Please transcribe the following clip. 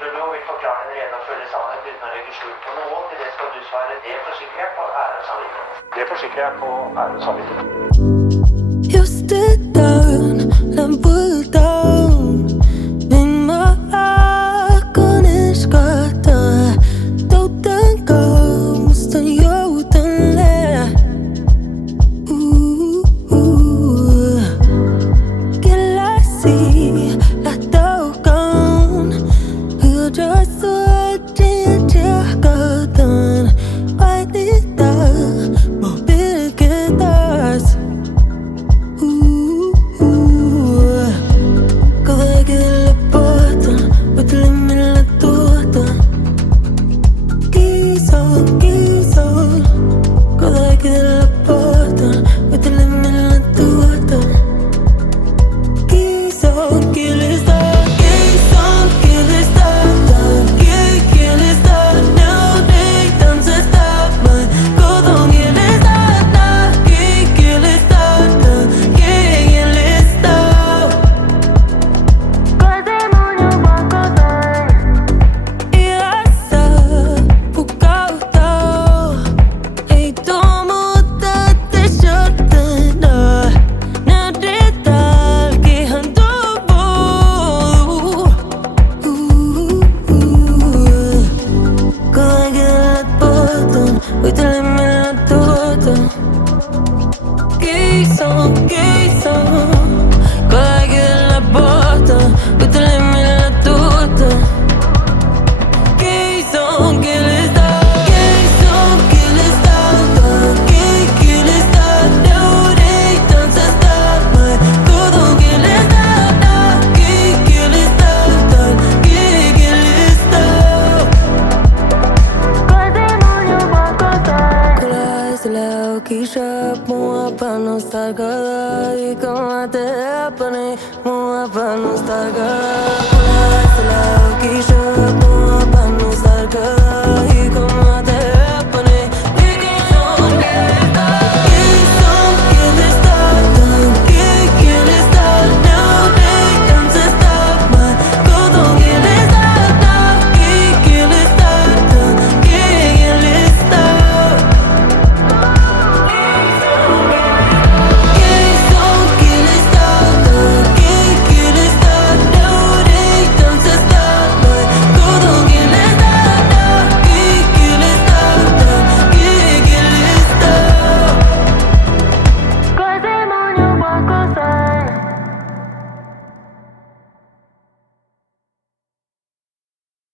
Frølo vil forklare en ren og full sannhet uten å legge skjul på noe. Til det skal du svare det forsikrer jeg på ære og samvittighet. Det forsikrer jeg på ære og samvittighet. You stood down and pulled down Min magen skata Dóttan komst og jóten le Gilasi la dogan Just